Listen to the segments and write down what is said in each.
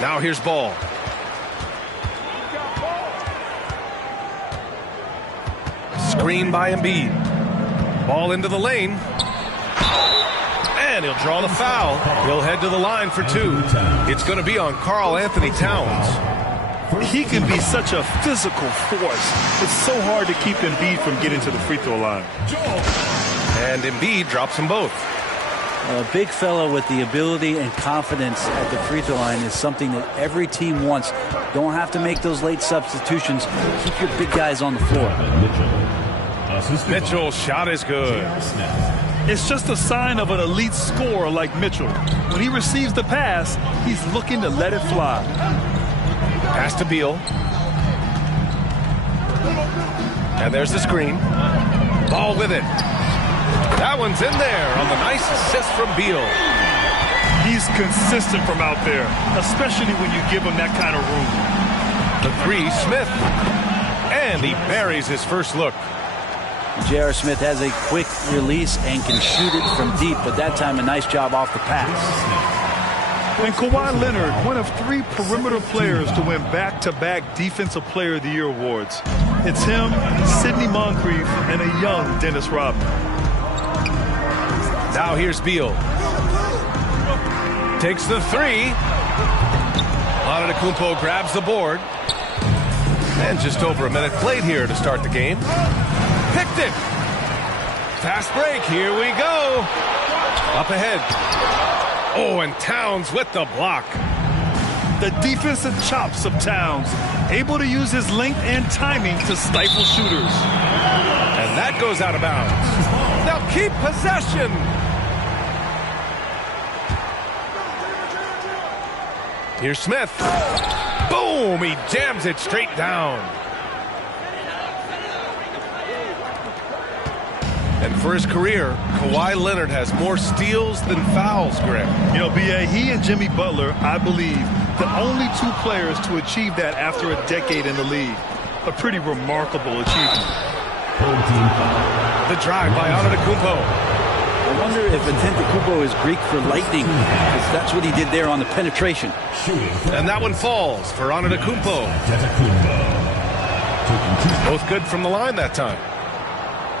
Now here's ball. Screen by Embiid. Ball into the lane. And he'll draw the foul. He'll head to the line for two. It's going to be on Karl Anthony Towns. He can be such a physical force. It's so hard to keep Embiid from getting to the free throw line. And Embiid drops them both. A big fellow with the ability and confidence at the free throw line is something that every team wants. Don't have to make those late substitutions. Keep your big guys on the floor. Mitchell's shot is good. It's just a sign of an elite scorer like Mitchell. When he receives the pass, he's looking to let it fly. Pass to Beal. And there's the screen. Ball with it. That one's in there on the nice assist from Beal. He's consistent from out there, especially when you give him that kind of room. The three, Smith. And he buries his first look. J.R. Smith has a quick release and can shoot it from deep, but that time a nice job off the pass. And Kawhi Leonard, one of 3 perimeter players to win back-to-back Defensive Player of the Year awards. It's him, Sidney Moncrief, and a young Dennis Rodman. Now here's Beal. Takes the three. Antetokounmpo grabs the board. And just over a minute played here to start the game. Picked it. Fast break. Here we go. Up ahead. Oh, and Towns with the block. The defensive chops of Towns, able to use his length and timing to stifle shooters. And that goes out of bounds. Now keep possession. Here's Smith. Boom! He jams it straight down. And for his career, Kawhi Leonard has more steals than fouls, Greg. You know, B.A., he and Jimmy Butler, I believe, the only 2 players to achieve that after a decade in the league. A pretty remarkable achievement. The drive by Antetokounmpo. I wonder if Antetokounmpo is Greek for lightning, because that's what he did there on the penetration. And that one falls for Antetokounmpo. Both good from the line that time.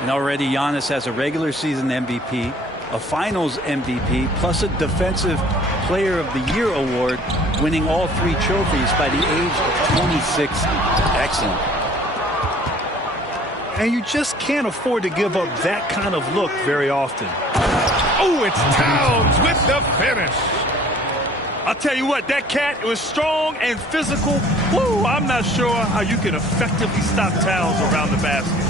And already Giannis has a regular season MVP, a finals MVP, plus a Defensive Player of the Year award, winning all 3 trophies by the age of 26. Excellent. And you just can't afford to give up that kind of look very often. Oh, it's Towns with the finish. I'll tell you what, that cat was strong and physical. Woo, I'm not sure how you can effectively stop Towns around the basket.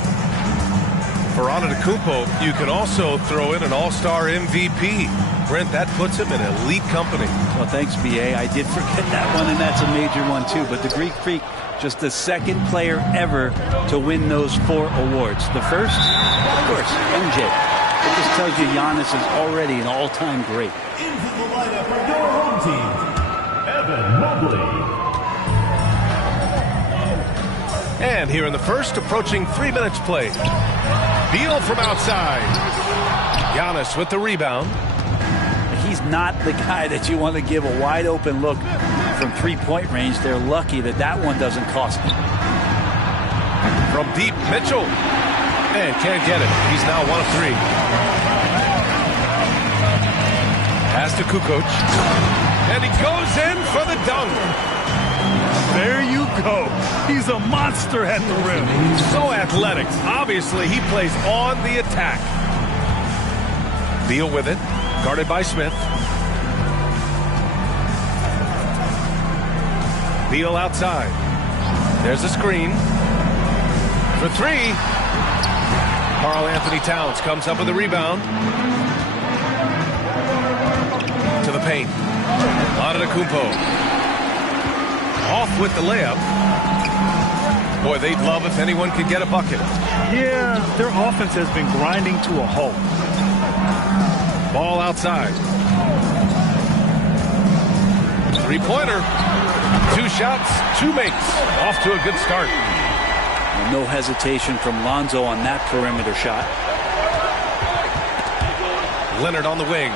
For Antetokounmpo, you can also throw in an all-star MVP. Brent, that puts him in elite company. Well, thanks, B.A. I did forget that one, and that's a major one, too. But the Greek Freak, just the 2nd player ever to win those 4 awards. The first, of course, MJ. It just tells you Giannis is already an all-time great. Into the lineup for your home team, Evan Mobley. And here in the first, approaching 3 minutes played. Beal from outside. Giannis with the rebound. He's not the guy that you want to give a wide open look from 3-point range. They're lucky that that one doesn't cost them. From deep, Mitchell. And can't get it. He's now 1 of 3. Pass to Kukoc. And he goes in for the dunk. There you go. He's a monster at the rim. So athletic. Obviously, he plays on the attack. Beal with it. Guarded by Smith. Beal outside. There's a screen. For 3. Karl Anthony Towns comes up with the rebound. To the paint. Antetokounmpo. Off with the layup. Boy, they'd love if anyone could get a bucket. Yeah, their offense has been grinding to a halt. Ball outside. 3-pointer. 2 shots, 2 makes. Off to a good start. No hesitation from Lonzo on that perimeter shot. Leonard on the wing.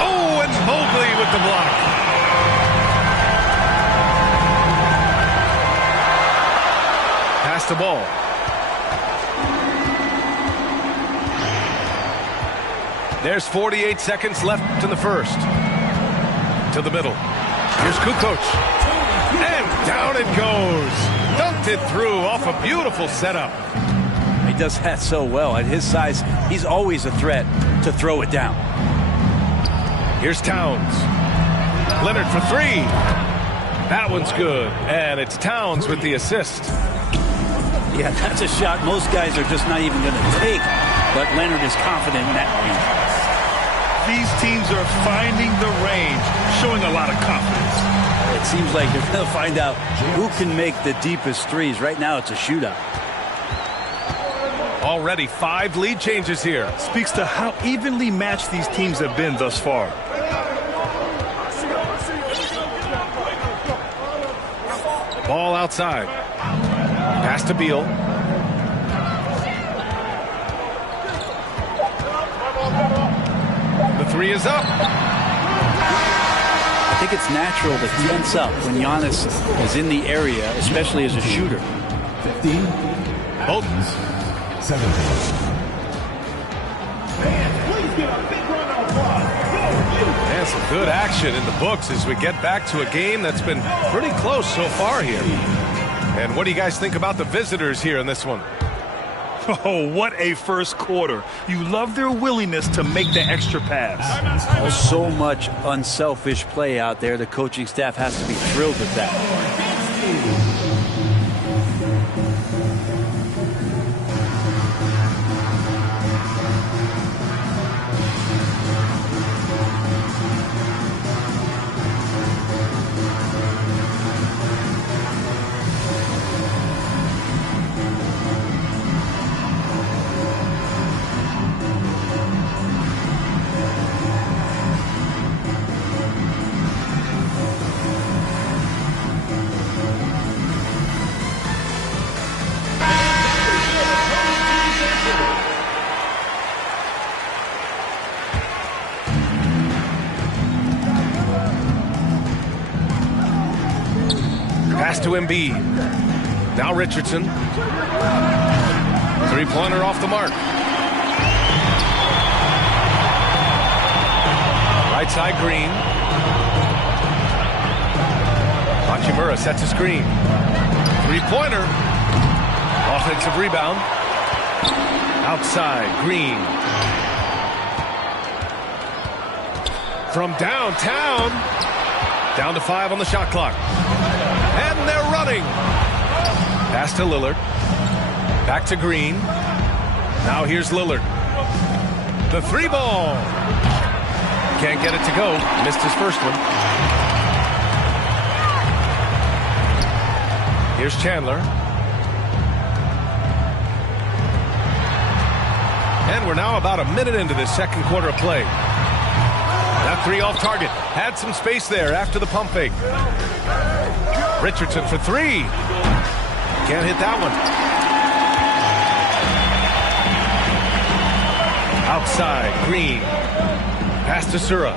Oh, the block. Pass the ball. There's 48 seconds left in the first. To the middle. Here's Kukoc. And down it goes. Dunked it through off a beautiful setup. He does that so well. At his size, he's always a threat to throw it down. Here's Towns. Leonard for three. That one's good. And it's Towns with the assist. Yeah, that's a shot most guys are just not even going to take. But Leonard is confident in that range. These teams are finding the range, showing a lot of confidence. It seems like they're going to find out who can make the deepest threes. Right now, it's a shootout. Already 5 lead changes here. Speaks to how evenly matched these teams have been thus far. Ball outside. Pass to Beal. The three is up. I think it's natural to tense up when Giannis is in the area, especially as a shooter. 15. Bolton. 17. And some good action in the books as we get back to a game that's been pretty close so far here. And what do you guys think about the visitors here in this one? Oh, what a first quarter. You love their willingness to make the extra pass. Oh, so much unselfish play out there. The coaching staff has to be thrilled with that. Pass to Embiid. Now Richardson. Three-pointer off the mark. Right side Green. Hachimura sets a screen. Three-pointer. Offensive rebound. Outside Green. From downtown. Down to 5 on the shot clock. And they're running. Pass to Lillard. Back to Green. Now here's Lillard. The three ball. Can't get it to go. Missed his first one. Here's Chandler. And we're now about a minute into this second quarter of play. That three off target. Had some space there after the pump fake. Richardson for three. Can't hit that one. Outside, Green. Pass to Sura.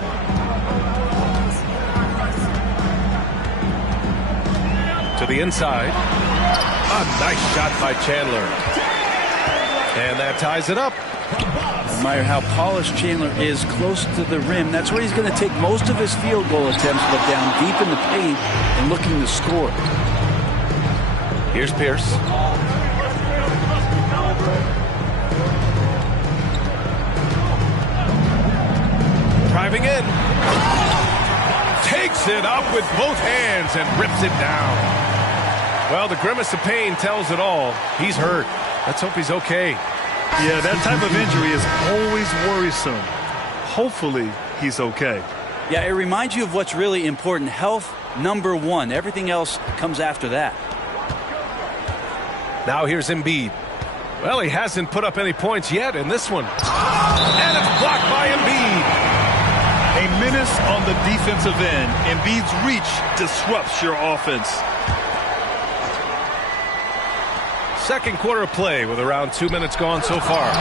To the inside. A nice shot by Chandler. And that ties it up. No matter how polished Chandler is close to the rim, that's where he's going to take most of his field goal attempts, but down deep in the paint and looking to score. Here's Pierce. Driving in. Takes it up with both hands and rips it down. Well, the grimace of pain tells it all. He's hurt. Let's hope he's okay. Yeah, that type of injury is always worrisome. Hopefully, he's okay. Yeah, it reminds you of what's really important. Health, number one. Everything else comes after that. Now here's Embiid. Well, he hasn't put up any points yet in this one. And it's blocked by Embiid. A menace on the defensive end. Embiid's reach disrupts your offense. Second quarter of play with around 2 minutes gone so far.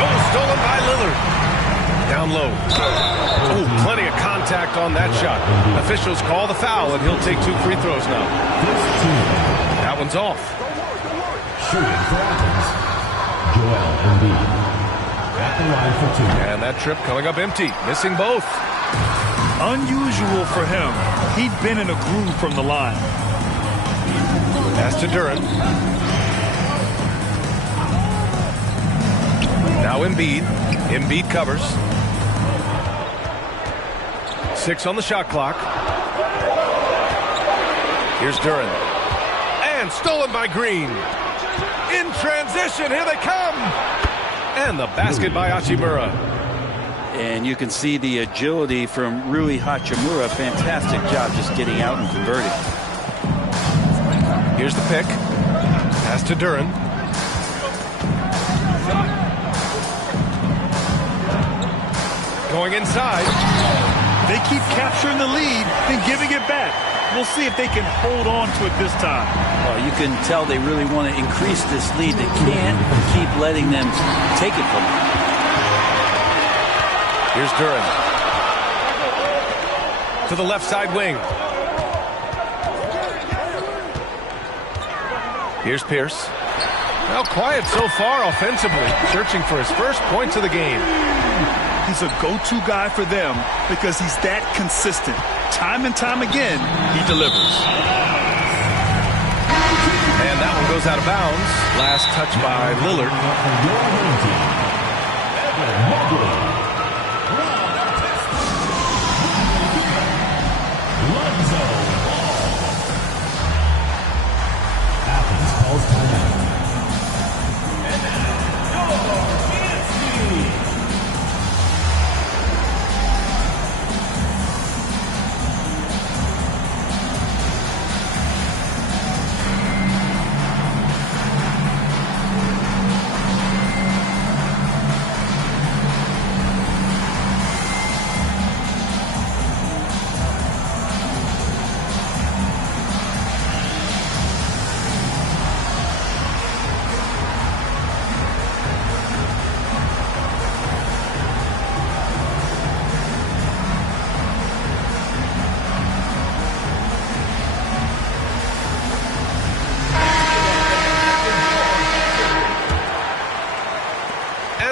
Oh, stolen by Lillard. Down low. Oh, plenty of contact on that shot. Officials call the foul, and he'll take 2 free throws now. That one's off. Shooting for Athens, Joel Embiid. At the line for 2. And that trip coming up empty, missing both. Unusual for him. He'd been in a groove from the line. Pass to Duran. Now Embiid. Embiid covers. 6 on the shot clock. Here's Duran. And stolen by Green. In transition, here they come. And the basket by Hachimura. And you can see the agility from Rui Hachimura. Fantastic job just getting out and converting. Here's the pick. Pass to Duran. Going inside. They keep capturing the lead, then giving it back. We'll see if they can hold on to it this time. Well, you can tell they really want to increase this lead. They can't keep letting them take it from them. Here's Duran. To the left side wing. Here's Pierce. Well, quiet so far offensively, searching for his first points of the game. He's a go-to guy for them because he's that consistent. Time and time again, he delivers. And that one goes out of bounds. Last touch by Lillard. Athens calls timeout.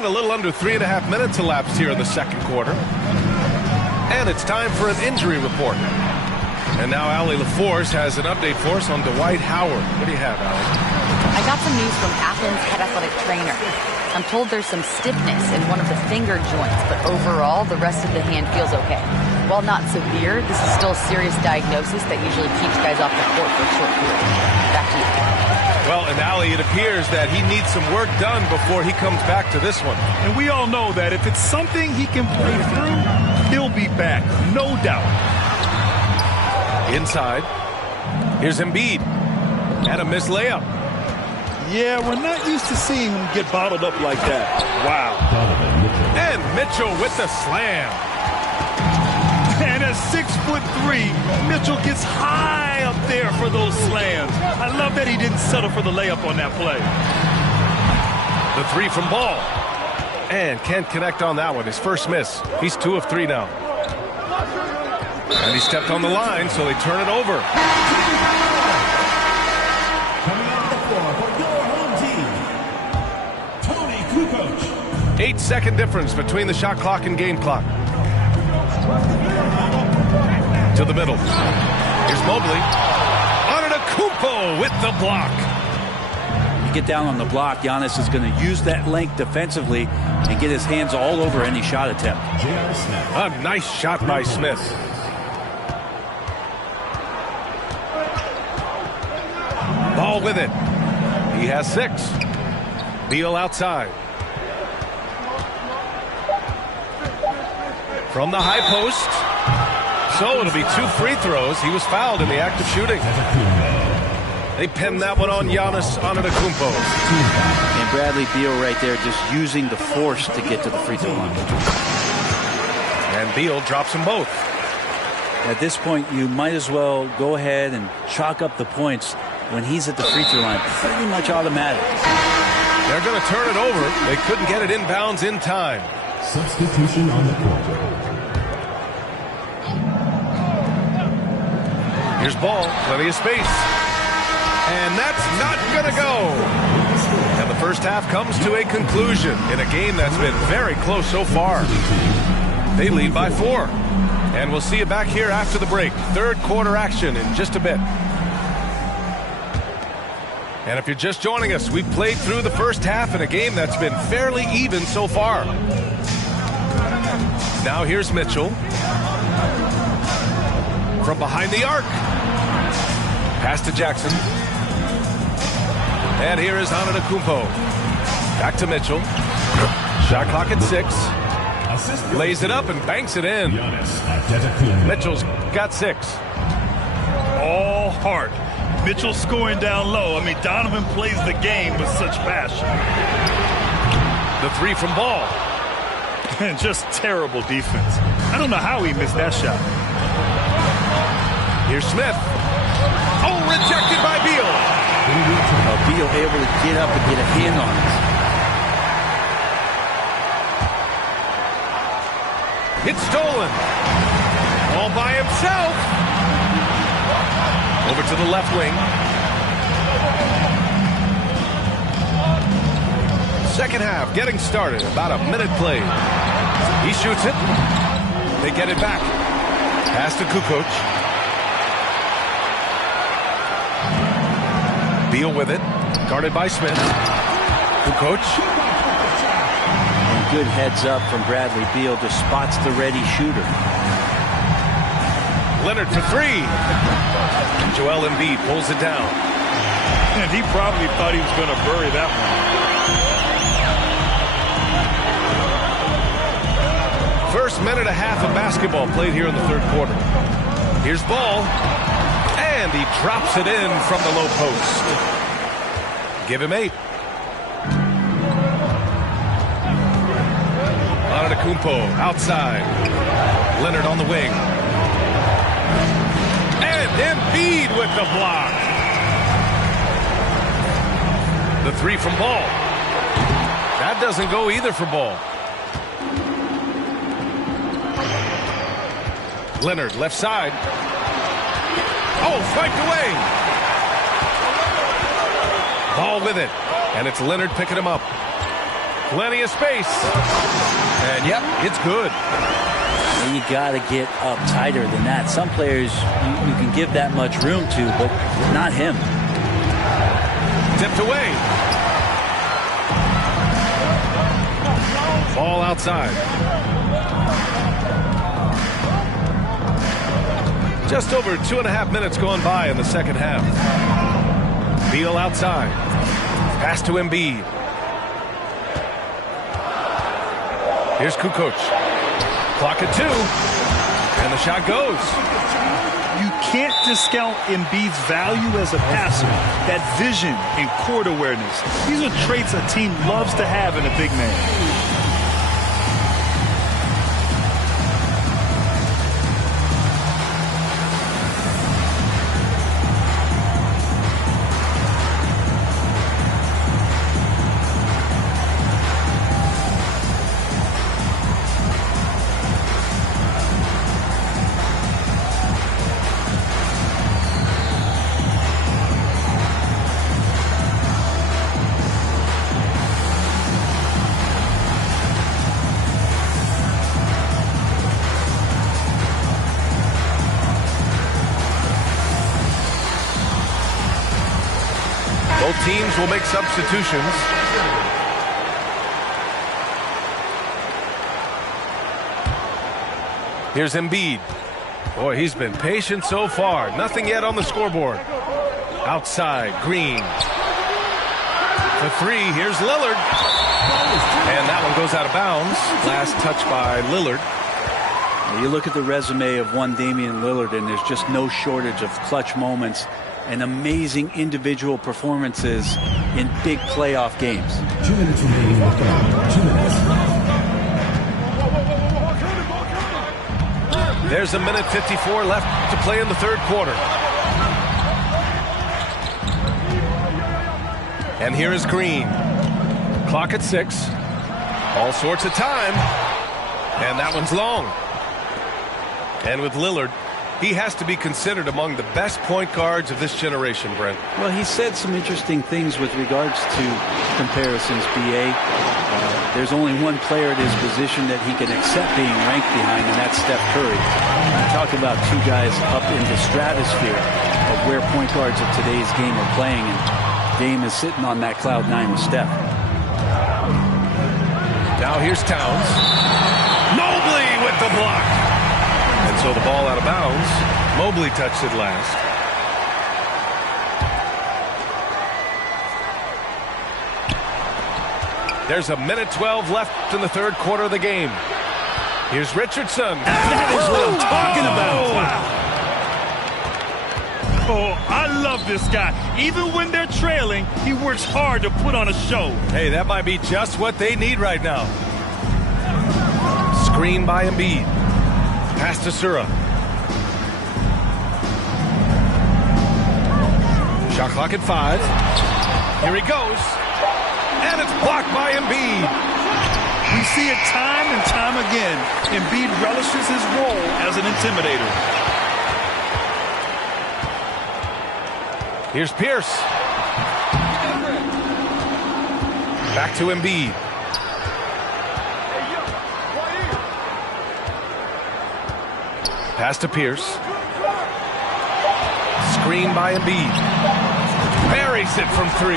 And a little under 3.5 minutes elapsed here in the second quarter. And it's time for an injury report. And now Allie LaForce has an update for us on Dwight Howard. What do you have, Allie? I got some news from Athens head athletic trainer. I'm told there's some stiffness in one of the finger joints, but overall, the rest of the hand feels okay. While not severe, this is still a serious diagnosis that usually keeps guys off the court for a short period. Back to you. Well, and Allie, it appears that he needs some work done before he comes back to this one. And we all know that if it's something he can play through, he'll be back, no doubt. Inside. Here's Embiid. And a missed layup. Yeah, we're not used to seeing him get bottled up like that. Wow. And Mitchell with the slam. And at 6'3", Mitchell gets high up there for those slams. I love that he didn't settle for the layup on that play. The three from Ball. And can't connect on that one. His first miss. He's 2 of 3 now. And he stepped on the line, so they turn it over. Coming on the floor for your home team, Tony Kukoc. 8-second difference between the shot clock and game clock. To the middle. Here's Mobley. Antetokounmpo with the block. You get down on the block, Giannis is going to use that length defensively and get his hands all over any shot attempt. A nice shot by Smith. Ball with it. He has 6. Beal outside. From the high post. So it'll be 2 free throws. He was fouled in the act of shooting. They pinned that one on Giannis Antetokounmpo. And Bradley Beal right there just using the force to get to the free throw line. And Beal drops them both. At this point, you might as well go ahead and chalk up the points when he's at the free throw line. Pretty much automatic. They're going to turn it over. They couldn't get it inbounds in time. Substitution on the court. Here's ball, plenty of space. And that's not going to go. And the first half comes to a conclusion in a game that's been very close so far. They lead by 4. And we'll see you back here after the break. Third quarter action in just a bit. And if you're just joining us, we've played through the first half in a game that's been fairly even so far. Now here's Mitchell. From behind the arc. Pass to Jackson. And here is Antetokounmpo. Back to Mitchell. Shot clock at 6. Lays it up and banks it in. Mitchell's got 6. All heart. Mitchell scoring down low. I mean, Donovan plays the game with such passion. The 3 from Ball. And just terrible defense. I don't know how he missed that shot. Here's Smith. Oh, rejected by Beal. Beal able to get up and get a hand on it. It's stolen. All by himself. Over to the left wing. Second half getting started. About a minute played. He shoots it. They get it back. Pass to Kukoc. Beal with it. Guarded by Smith. Kukoc. And good heads up from Bradley Beal. Just spots the ready shooter. Leonard for 3. Joel Embiid pulls it down. And he probably thought he was going to bury that one. First minute and a half of basketball played here in the third quarter. Here's Ball. And he drops it in from the low post. Give him 8. Antetokounmpo outside. Leonard on the wing. And Embiid with the block. The 3 from Ball. That doesn't go either for Ball. Leonard left side. Oh, swiped away. Ball with it. And it's Leonard picking him up. Plenty of space. And yep, it's good. And you got to get up tighter than that. Some players you can give that much room to, but not him. Tipped away. Ball outside. Just over 2.5 minutes gone by in the second half. Beal outside. Pass to Embiid. Here's Kukoc. Clock at 2. And the shot goes. You can't discount Embiid's value as a passer. That vision and court awareness. These are traits a team loves to have in a big man. Both teams will make substitutions. Here's Embiid. Boy, he's been patient so far. Nothing yet on the scoreboard. Outside, Green. For 3, here's Lillard. And that one goes out of bounds. Last touch by Lillard. You look at the resume of one Damian Lillard, and there's just no shortage of clutch moments and amazing individual performances in big playoff games. 2 minutes remaining in the third. 2 minutes. There's 1:54 left to play in the third quarter. And here is Green. Clock at 6. All sorts of time. And that one's long. And with Lillard, he has to be considered among the best point guards of this generation, Brent. Well, he said some interesting things with regards to comparisons, B.A. There's only one player at his position that he can accept being ranked behind, and that's Steph Curry. Talk about two guys up in the stratosphere of where point guards of today's game are playing, and Dame is sitting on that cloud nine with Steph. Now here's Towns. Mobley with the block. And so the ball out of bounds. Mobley touched it last. There's a minute 12 left in the third quarter of the game. Here's Richardson. That is what I'm talking about. Wow. Oh, I love this guy. Even when they're trailing, he works hard to put on a show. Hey, that might be just what they need right now. Screen by Embiid. Pass to Sura. Shot clock at 5. Here he goes. And it's blocked by Embiid. We see it time and time again. Embiid relishes his role as an intimidator. Here's Pierce. Back to Embiid. Pass to Pierce. Screen by Embiid. Buries it from 3.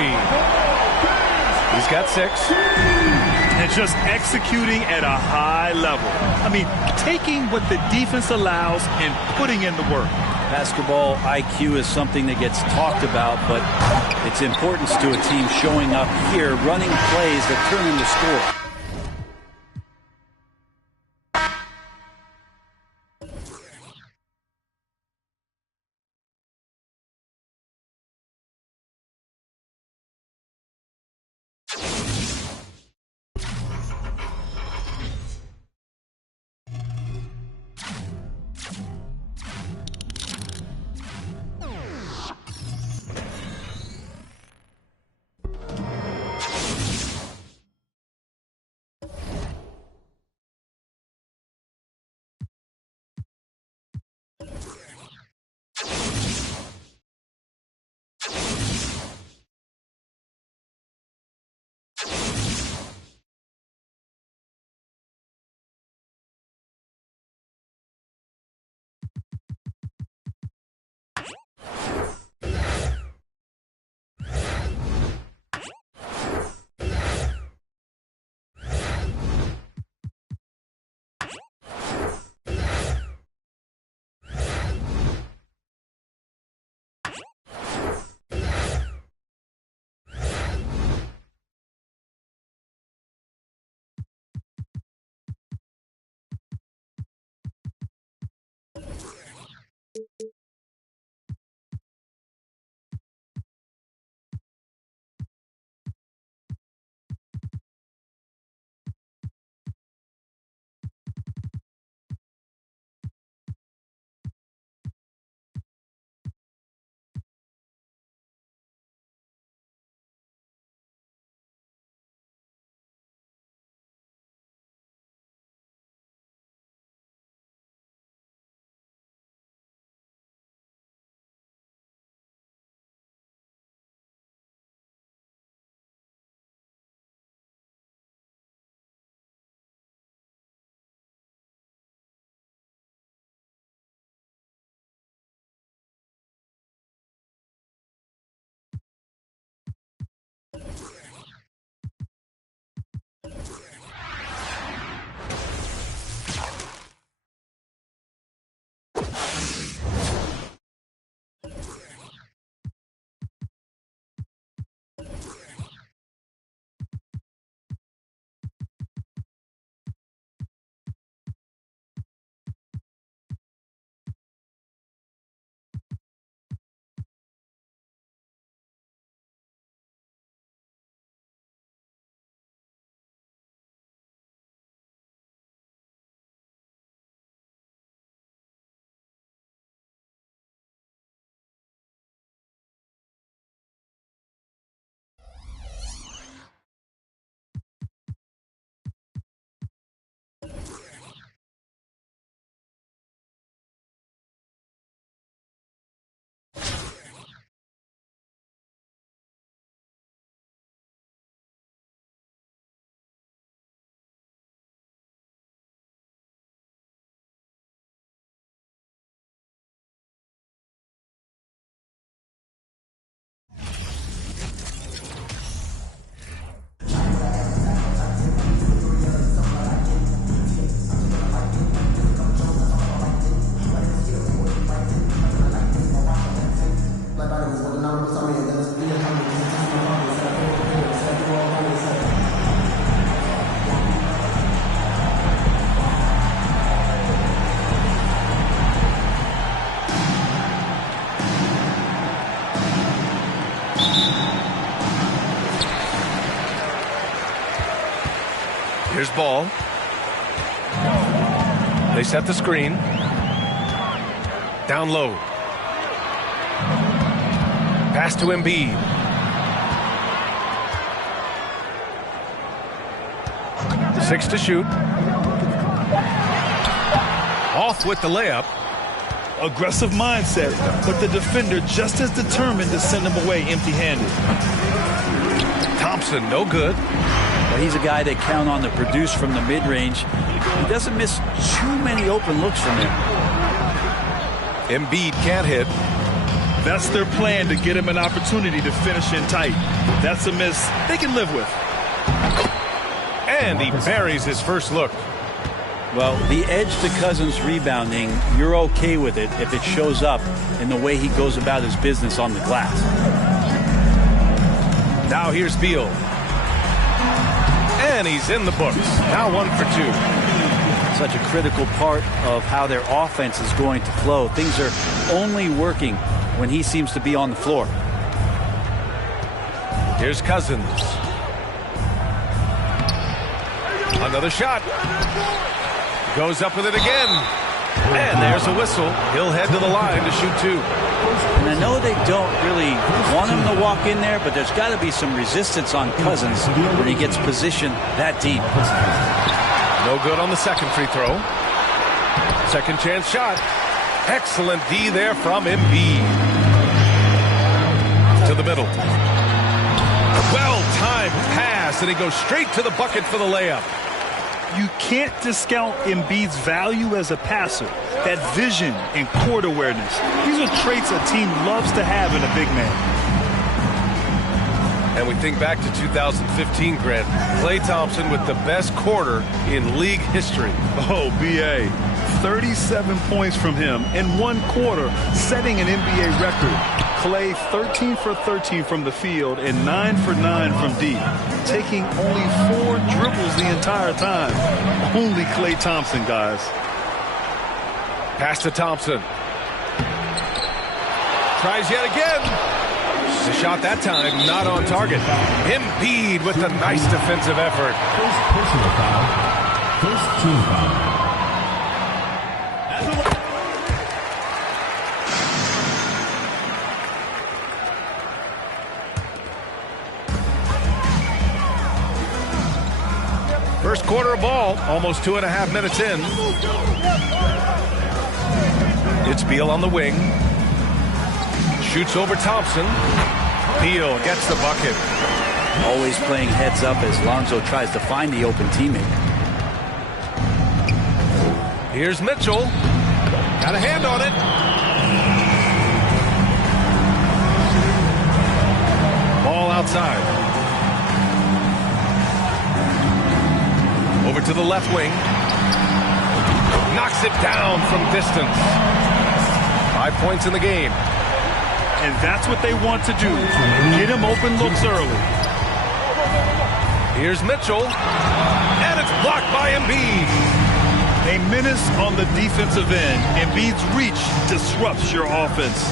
He's got 6. And just executing at a high level. I mean, taking what the defense allows and putting in the work. Basketball IQ is something that gets talked about, but its importance to a team showing up here, running plays that turn into score. ball. They set the screen. Down low. Pass to Embiid. Six to shoot. Off with the layup. Aggressive mindset, but the defender just as determined to send him away empty-handed. Thompson, no good. Well, he's a guy they count on to produce from the mid-range. He doesn't miss too many open looks from him. Embiid can't hit. That's their plan, to get him an opportunity to finish in tight. That's a miss they can live with. And he buries his first look. Well, the edge to Cousins rebounding, you're okay with it if it shows up in the way he goes about his business on the glass. Now here's Beal. And he's in the books. Now 1 for 2. Such a critical part of how their offense is going to flow. Things are only working when he seems to be on the floor. Here's Cousins. Another shot. Goes up with it again. And there's a whistle. He'll head to the line to shoot 2. And I know they don't really want him to walk in there, but there's got to be some resistance on Cousins when he gets positioned that deep. No good on the second free throw. Second chance shot. Excellent D there from Embiid. To the middle. Well-timed pass, and he goes straight to the bucket for the layup. You can't discount Embiid's value as a passer. That vision and court awareness. These are traits a team loves to have in a big man. And we think back to 2015, Grant. Klay Thompson with the best quarter in league history. Oh, B.A. 37 points from him in 1 quarter, setting an NBA record. Klay 13 for 13 from the field and 9 for 9 from deep, taking only 4 dribbles the entire time. Only Klay Thompson, guys. Pass to Thompson. Tries yet again. The shot that time not on target. Embiid with the nice defensive effort. First personal foul. First team foul. First quarter of ball, almost 2.5 minutes in. It's Beal on the wing. Shoots over Thompson. Beal gets the bucket. Always playing heads up as Lonzo tries to find the open teammate. Here's Mitchell. Got a hand on it. Ball outside. Over to the left wing. Knocks it down from distance. 5 points in the game. And that's what they want to do. Get him open looks early. Here's Mitchell. And it's blocked by Embiid. A menace on the defensive end. Embiid's reach disrupts your offense.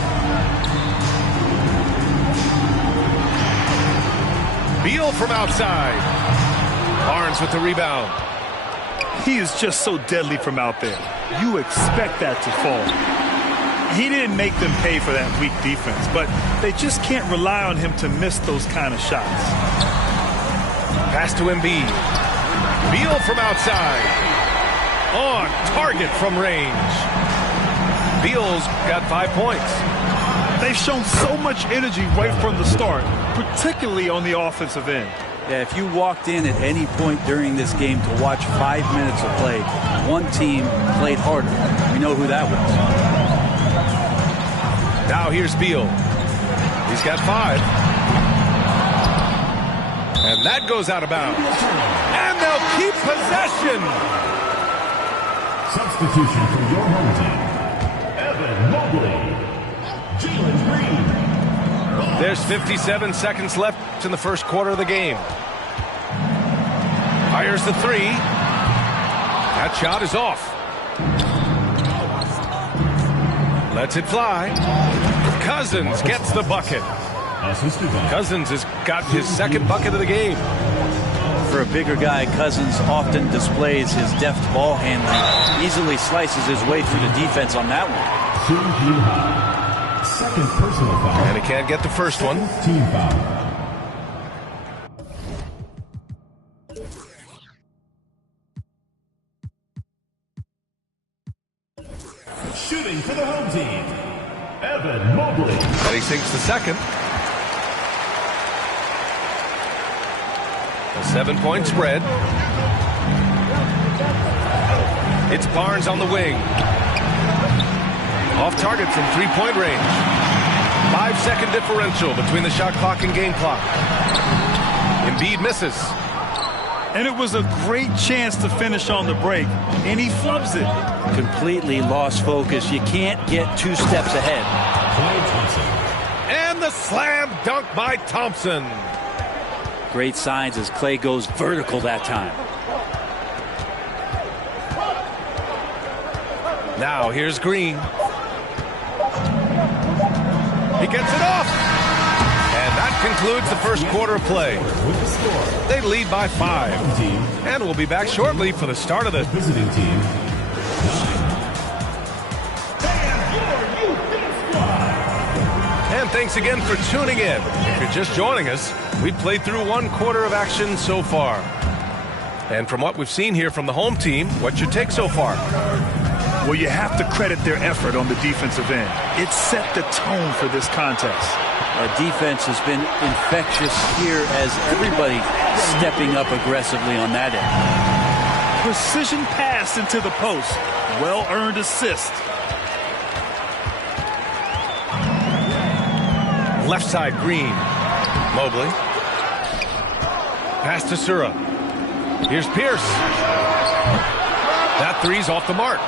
Beal from outside. Barnes with the rebound. He is just so deadly from out there. You expect that to fall. He didn't make them pay for that weak defense, but they just can't rely on him to miss those kind of shots. Pass to Embiid. Beal from outside. On target from range. Beal's got 5 points. They've shown so much energy right from the start, particularly on the offensive end. Yeah, if you walked in at any point during this game to watch 5 minutes of play, one team played harder. We know who that was. Now here's Beal. He's got 5. And that goes out of bounds. And they'll keep possession. Substitution for your home team. Evan Mobley. Jalen Green. There's 57 seconds left in the first quarter of the game. Fires the 3. That shot is off. Lets it fly. Cousins gets the bucket. Cousins has got his second bucket of the game. for a bigger guy, Cousins often displays his deft ball handling, easily slices his way through the defense on that one. Second personal foul. And he can't get the first one. Team foul. Shooting for the home team, Evan Mobley. And he sinks the second. A 7-point spread. It's Barnes on the wing. Off target from 3-point range. 5-second differential between the shot clock and game clock. Embiid misses. And it was a great chance to finish on the break, and he flubs it. Completely lost focus. You can't get 2 steps ahead. And the slam dunk by Thompson. Great signs as Clay goes vertical that time. Now here's Green. He gets it off. And that concludes the first quarter of play. They lead by 5. And we'll be back shortly for the start of the Visiting team. And thanks again for tuning in. If you're just joining us, we've played through 1 quarter of action so far. And from what we've seen here from the home team, what's your take so far? Well, you have to credit their effort on the defensive end. It set the tone for this contest. Our defense has been infectious here as everybody stepping up aggressively on that end. Precision pass into the post. Well-earned assist. Left side, Green. Mobley. Pass to Sura. Here's Pierce. That three's off the mark.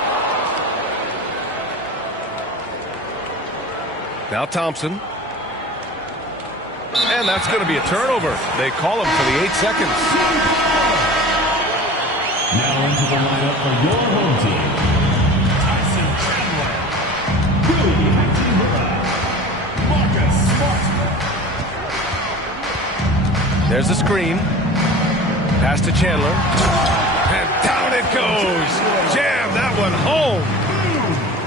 Now Thompson. And that's going to be a turnover. They call him for the 8 seconds. Now into the lineup for your home team. Tyson Chandler. Rui Hachimura. Marcus Smart. There's a screen. Pass to Chandler. And down it goes. Jam that one home.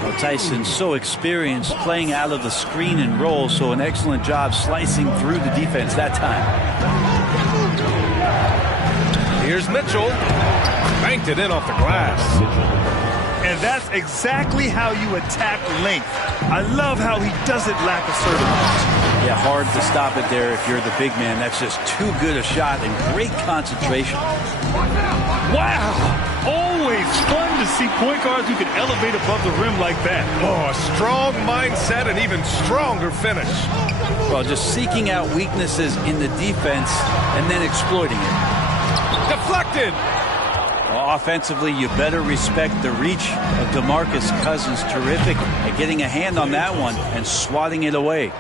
Well, Tyson's so experienced playing out of the screen and roll, so an excellent job slicing through the defense that time. Here's Mitchell. Banked it in off the glass. And that's exactly how you attack length. I love how he doesn't lack assertiveness. Yeah, hard to stop it there if you're the big man. That's just too good a shot and great concentration. Wow! Always fun to see point guards who can elevate above the rim like that. Oh, a strong mindset and even stronger finish. Well, just seeking out weaknesses in the defense and then exploiting it. Deflected. Well, offensively, you better respect the reach of DeMarcus Cousins. Terrific at getting a hand on that one and swatting it away.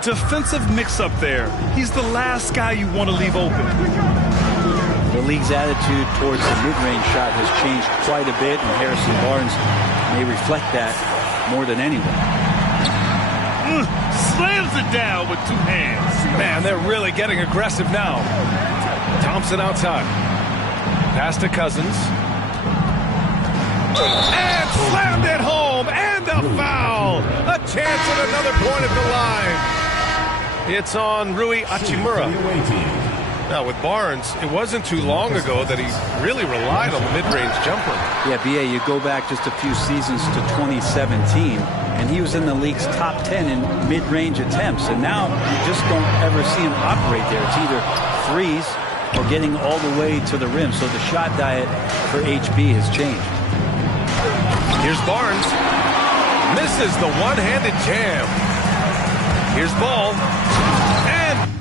Defensive mix-up there. He's the last guy you want to leave open. The league's attitude towards the mid-range shot has changed quite a bit, and Harrison Barnes may reflect that more than anyone. Slams it down with 2 hands. Man, they're really getting aggressive now. Thompson outside. Pass to Cousins. And slammed it home. And a foul. A chance at another point at the line. It's on Rui Hachimura. Now, with Barnes, it wasn't too long ago that he really relied on the mid-range jumper. Yeah, B.A., you go back just a few seasons to 2017, and he was in the league's top 10 in mid-range attempts, and now you just don't ever see him operate there. It's either threes or getting all the way to the rim, so the shot diet for HB has changed. Here's Barnes. Misses the one-handed jam. Here's Ball. And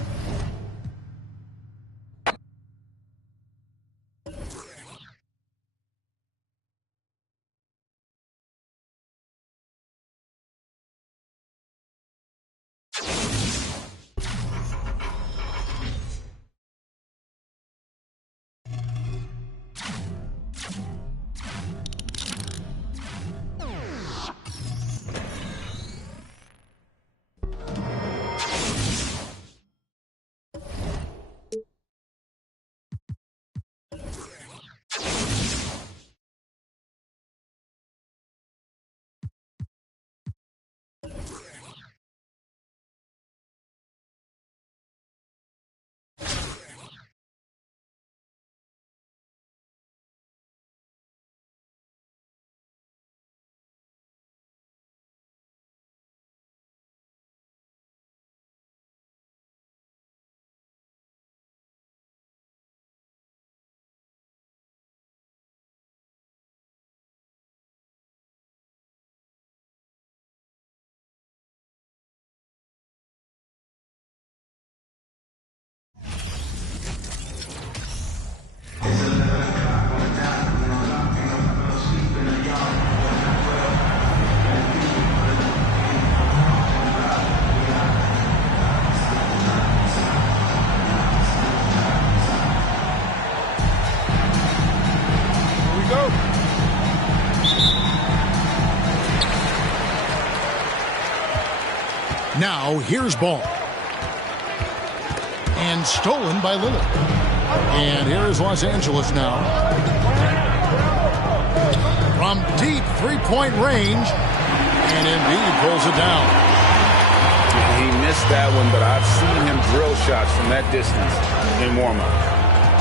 Now here's ball. And stolen by Lillard. And here is Los Angeles now. From deep three-point range. And Embiid pulls it down. He missed that one, but I've seen him drill shots from that distance in warm-up.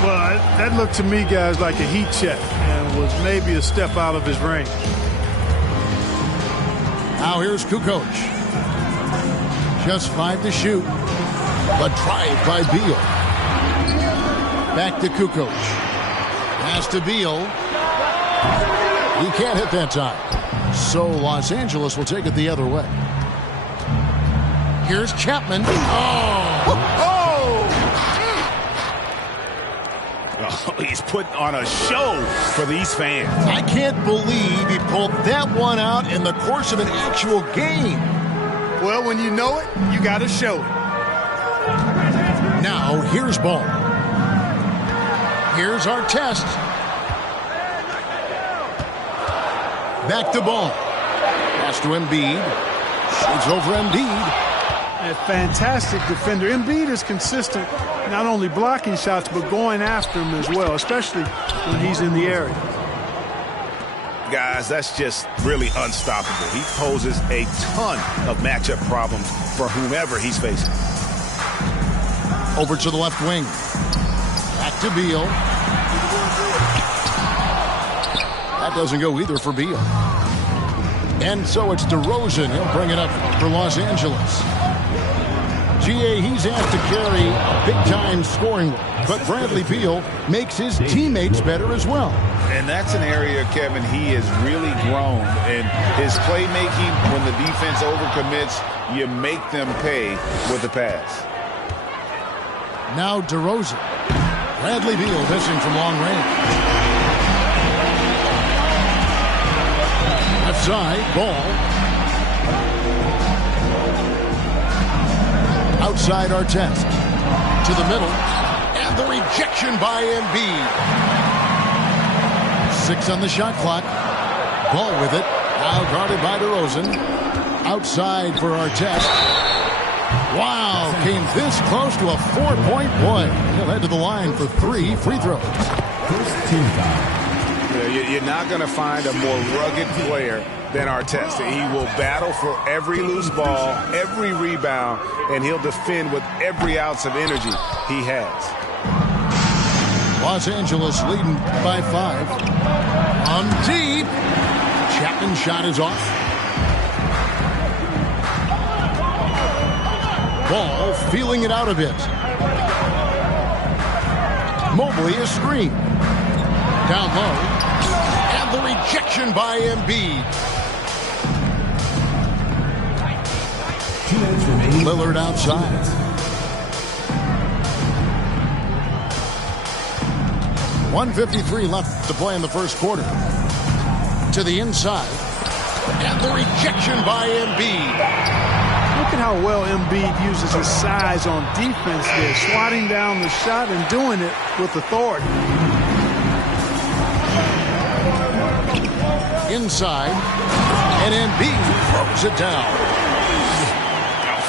Well, that looked to me, guys, like a heat check and was maybe a step out of his range. Now here's Kukoc. Just 5 to shoot. A drive by Beal. Back to Kukoc. Pass to Beal. He can't hit that time. So Los Angeles will take it the other way. Here's Chapman. Oh, he's putting on a show for these fans. I can't believe he pulled that one out in the course of an actual game. Well, when you know it, you got to show it. Now, here's ball. Here's our test. Back to ball. Pass to Embiid. Shoots over Embiid. A fantastic defender. Embiid is consistent, not only blocking shots, but going after them as well, especially when he's in the area. Guys, that's just really unstoppable. He poses a ton of matchup problems for whomever he's facing. Over to the left wing. Back to Beal. That doesn't go either for Beal. And so it's DeRozan. He'll bring it up for Los Angeles. GA, he's asked to carry a big-time scoring load, but Bradley Beal makes his teammates better as well. And that's an area, Kevin, he has really grown. And his playmaking, when the defense overcommits, you make them pay with the pass. Now DeRozan. Bradley Beal missing from long range. Left side, ball. Outside our test. To the middle. And the rejection by Embiid. 6 on the shot clock. Ball with it. Now guarded by DeRozan. Outside for our test. Wow, came this close to a 4-point play. He'll head to the line for 3 free throws. You're not going to find a more rugged player than Artest. He will battle for every loose ball, every rebound, and he'll defend with every ounce of energy he has. Los Angeles leading by 5. On deep. Chapman's shot is off. Ball feeling it out a bit. Mobley is screened. Down low. And the rejection by Embiid. Lillard outside. .153 left to play in the first quarter. To the inside. And the rejection by Embiid. Look at how well Embiid uses his size on defense there, swatting down the shot and doing it with authority. Inside, and Embiid throws it down.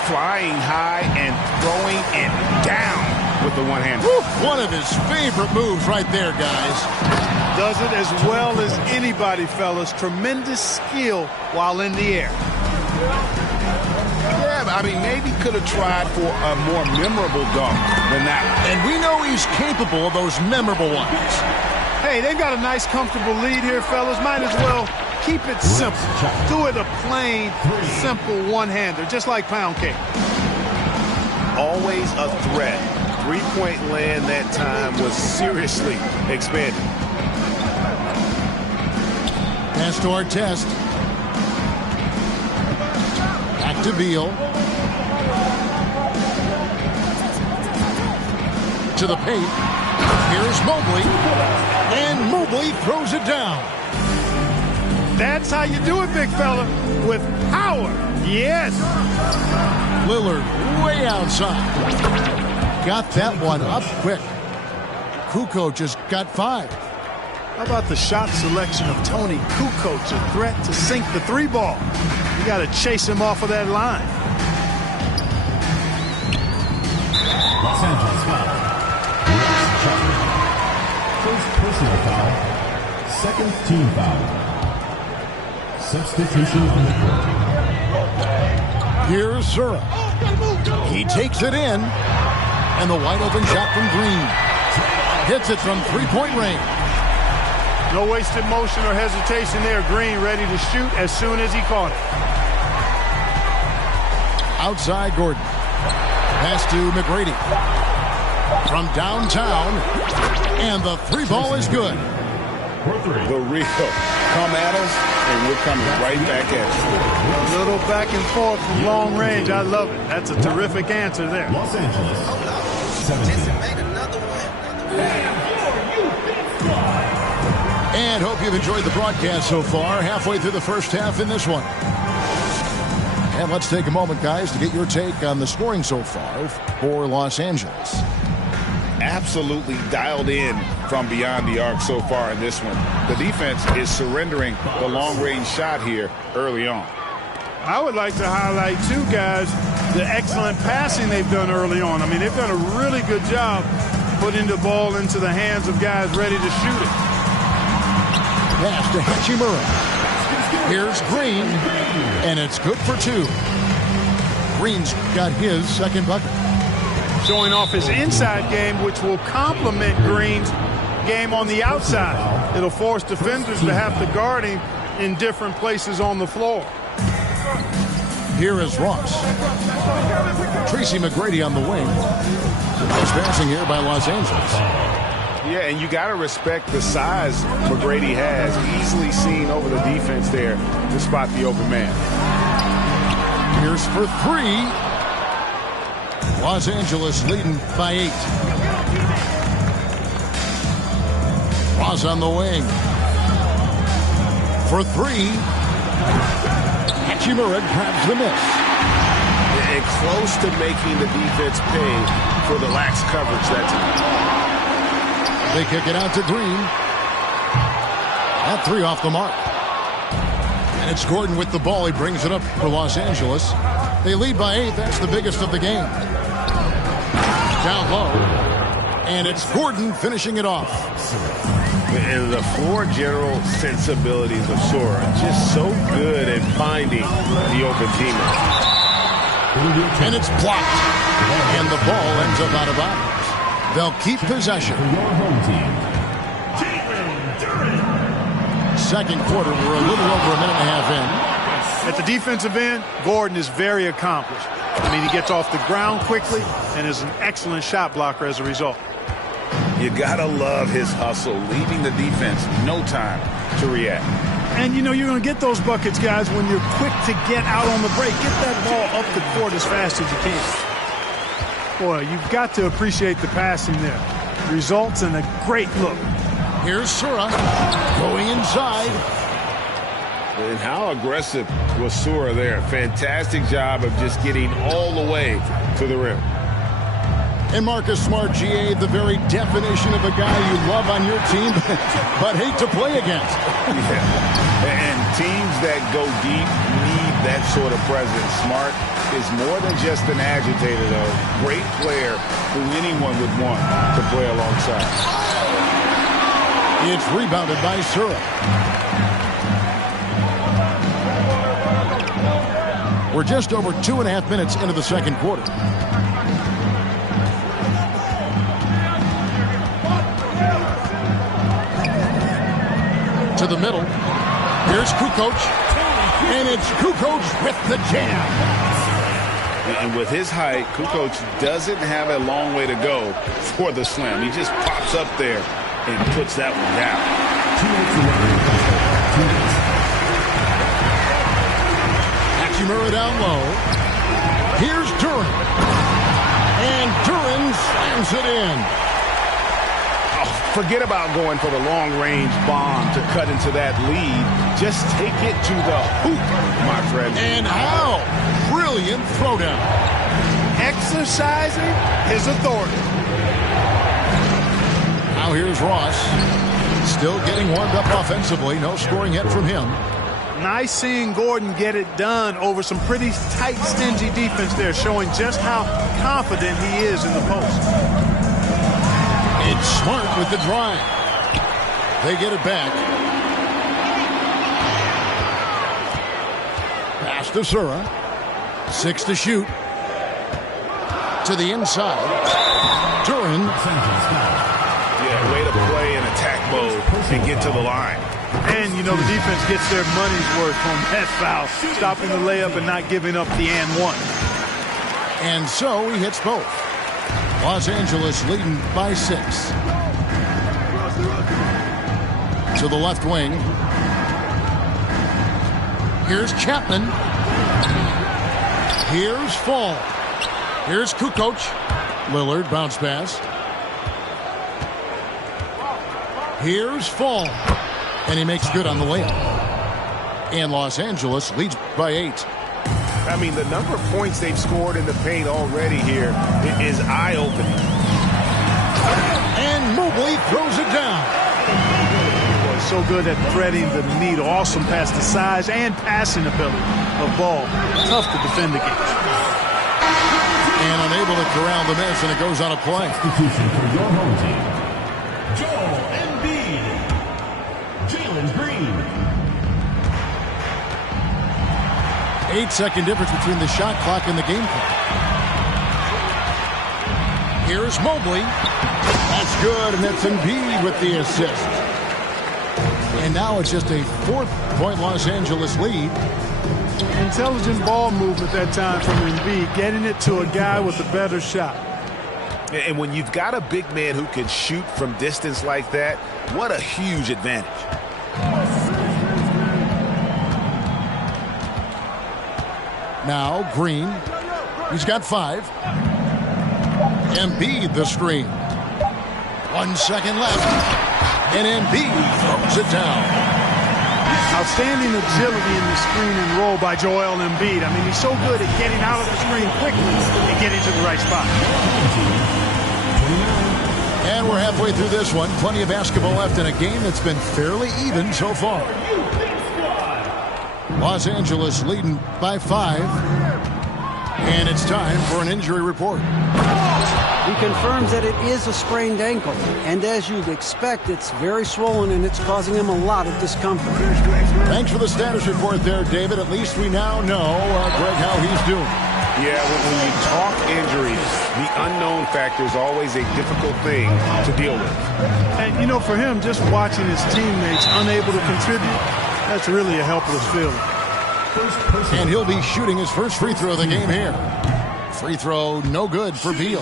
Flying high and throwing it down with the one-hand. One of his favorite moves right there, guys. Does it as well as anybody, fellas. Tremendous skill while in the air. Yeah, I mean, maybe could have tried for a more memorable dunk than that. And we know he's capable of those memorable ones. Hey, they've got a nice, comfortable lead here, fellas. Might as well keep it simple. Do it a plain, simple one-hander, just like pound cake. Always a threat. Three-point land that time was seriously expanded. Pass to our test. Back to Beal. To the paint. Here's Mobley. And Mobley throws it down. That's how you do it, big fella. With power. Yes. Lillard way outside. Got that one up quick. Kukoc just got 5. How about the shot selection of Tony Kukoc, a threat to sink the 3 ball. You got to chase him off of that line. Los Angeles foul. First personal foul. Second team foul. Substitution on the court. Here's Zura. He takes it in. And the wide open shot from Green. Hits it from three-point range. No wasted motion or hesitation there. Green ready to shoot as soon as he caught it. Outside Gordon. Pass to McGrady. From downtown. And the three ball is good. The real. Come at us, and we're coming right back at you. A little back and forth from long range. I love it. That's a terrific answer there. Los Angeles, 17. And hope you've enjoyed the broadcast so far. Halfway through the first half in this one. And let's take a moment, guys, to get your take on the scoring so far for Los Angeles. Absolutely dialed in from beyond the arc so far in this one. The defense is surrendering the long-range shot here early on. I would like to highlight, too, guys, the excellent passing they've done early on. I mean, they've done a really good job putting the ball into the hands of guys ready to shoot it. Pass to Hachimura. Here's Green, and it's good for two. Green's got his second bucket. Showing off his inside game, which will complement Green's game on the outside. It'll force defenders to have to guard him in different places on the floor. Here is Ross. Tracy McGrady on the wing. Nice passing here by Los Angeles. Yeah, and you got to respect the size McGrady has. Easily seen over the defense there to spot the open man. Here's for three. Los Angeles leading by 8. Ross on the wing. For three. Hachimura grabs the miss. And close to making the defense pay for the lax coverage that time. They kick it out to Green. That three off the mark. And it's Gordon with the ball. He brings it up for Los Angeles. They lead by 8. That's the biggest of the game. Down low. And it's Gordon finishing it off. And the floor general sensibilities of Sora, just so good at finding the open teammate. And it's blocked. And the ball ends up out of bounds. They'll keep possession. Second quarter, we're a little over a minute and a half in. At the defensive end, Gordon is very accomplished. I mean, he gets off the ground quickly and is an excellent shot blocker as a result. You gotta love his hustle, leaving the defense no time to react. And, you know, you're going to get those buckets, guys, when you're quick to get out on the break. Get that ball up the court as fast as you can. Boy, you've got to appreciate the passing there. Results in a great look. Here's Sura going inside. And how aggressive was Sura there. Fantastic job of just getting all the way to the rim. And Marcus Smart, GA, the very definition of a guy you love on your team, but hate to play against. Yeah. And teams that go deep need that sort of presence. Smart is more than just an agitator, though. Great player who anyone would want to play alongside. It's rebounded by Sura. We're just over 2.5 minutes into the second quarter. To the middle. Here's Kukoc. And it's Kukoc with the jam. And with his height, Kukoc doesn't have a long way to go for the slam. He just pops up there and puts that one down. Hachimura down low. Here's Duran. And Duran slams it in. Forget about going for the long-range bomb to cut into that lead. Just take it to the hoop, my friend. And how? Brilliant throwdown. Exercising his authority. Now here's Ross. Still getting warmed up offensively. No scoring yet from him. Nice seeing Gordon get it done over some pretty tight, stingy defense there, showing just how confident he is in the post. It's Smart with the drive. They get it back. Pass to Sura. 6 to shoot. To the inside. Duran. Yeah, way to play in attack mode and get to the line. And, you know, the defense gets their money's worth on that foul, stopping the layup and not giving up the and one. And so he hits both. Los Angeles leading by 6. To the left wing. Here's Chapman. Here's Fall. Here's Kukoc. Lillard, bounce pass. Here's Fall. And he makes good on the layup. And Los Angeles leads by 8. I mean, the number of points they've scored in the paint already here is eye-opening. And Mobley throws it down. Boy, so good at threading the needle. Awesome past the size and passing ability of Ball. Tough to defend against. And unable to corral the miss, and it goes on a play. Substitution for your home team. Joel Embiid. Jalen Green. 8-second difference between the shot clock and the game clock. Here's Mobley. That's good, and that's Embiid with the assist. And now it's just a 4-point Los Angeles lead. Intelligent ball movement that time from Embiid, getting it to a guy with a better shot. And when you've got a big man who can shoot from distance like that, what a huge advantage. Now Green. He's got 5. Embiid the screen. 1 second left. And Embiid throws it down. Outstanding agility in the screen and roll by Joel Embiid. I mean, he's so good at getting out of the screen quickly and getting to the right spot. And we're halfway through this one. Plenty of basketball left in a game that's been fairly even so far. Los Angeles leading by 5. And it's time for an injury report. He confirms that it is a sprained ankle. And as you'd expect, it's very swollen and it's causing him a lot of discomfort. Thanks for the status report there, David. At least we now know, Greg, how he's doing. Yeah, when you talk injuries, the unknown factor is always a difficult thing to deal with. And, you know, for him, just watching his teammates unable to contribute, that's really a helpless feeling. And he'll be shooting his first free throw of the game here. Free throw, no good for Beal.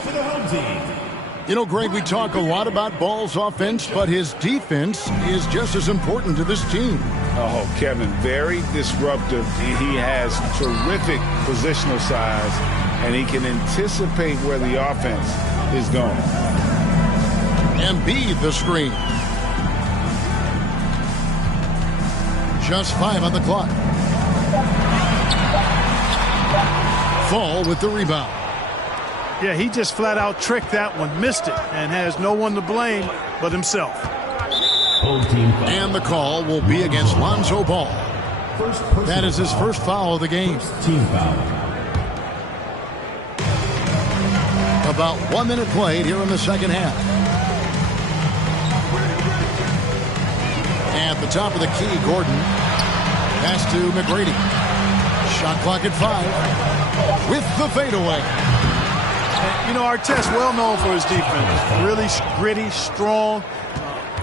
You know, Greg, we talk a lot about Ball's offense, but his defense is just as important to this team. Oh, Kevin, very disruptive. He has terrific positional size, and he can anticipate where the offense is going. Embiid the screen. Just 5 on the clock. Fall with the rebound. Yeah, he just flat out tricked that one, missed it, and has no one to blame but himself. And the call will be against Lonzo Ball. That is his first foul of the game. Team foul. About 1 minute played here in the second half. At the top of the key, Gordon. Pass to McGrady. Shot clock at 5. With the fadeaway. You know, Artest, well known for his defense. Really gritty, strong,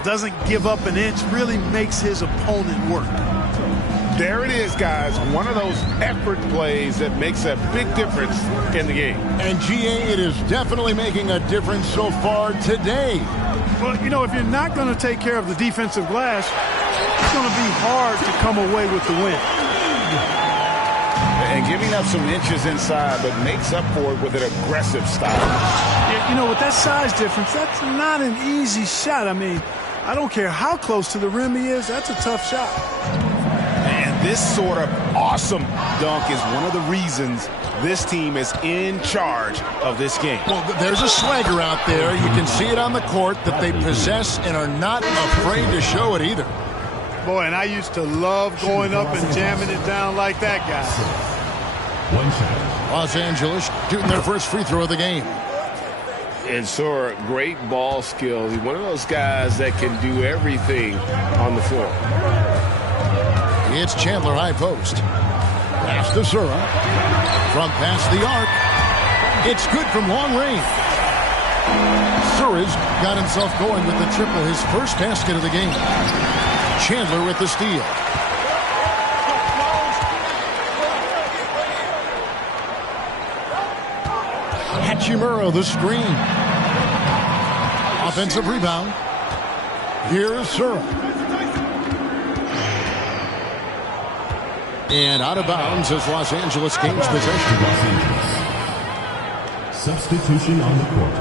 doesn't give up an inch, really makes his opponent work. There it is, guys. One of those effort plays that makes a big difference in the game. And, GA, it is definitely making a difference so far today. Well, you know, if you're not going to take care of the defensive glass, it's going to be hard to come away with the win. And giving up some inches inside, but makes up for it with an aggressive style. Yeah, you know, with that size difference, that's not an easy shot. I mean, I don't care how close to the rim he is, that's a tough shot. And this sort of awesome dunk is one of the reasons this team is in charge of this game. Well, there's a swagger out there. You can see it on the court that they possess and are not afraid to show it either. Boy, and I used to love going up and jamming it down like that guy. One shot. Los Angeles shooting their first free throw of the game. And Sora, great ball skills. He's one of those guys that can do everything on the floor. It's Chandler high post. Pass to Sura. From past the arc. It's good from long range. Sura's got himself going with the triple, his first basket of the game. Chandler with the steal. Hachimura the screen. Offensive rebound. Here's Sura. And out of bounds as Los Angeles gains possession. Los Angeles. Substitution on the court.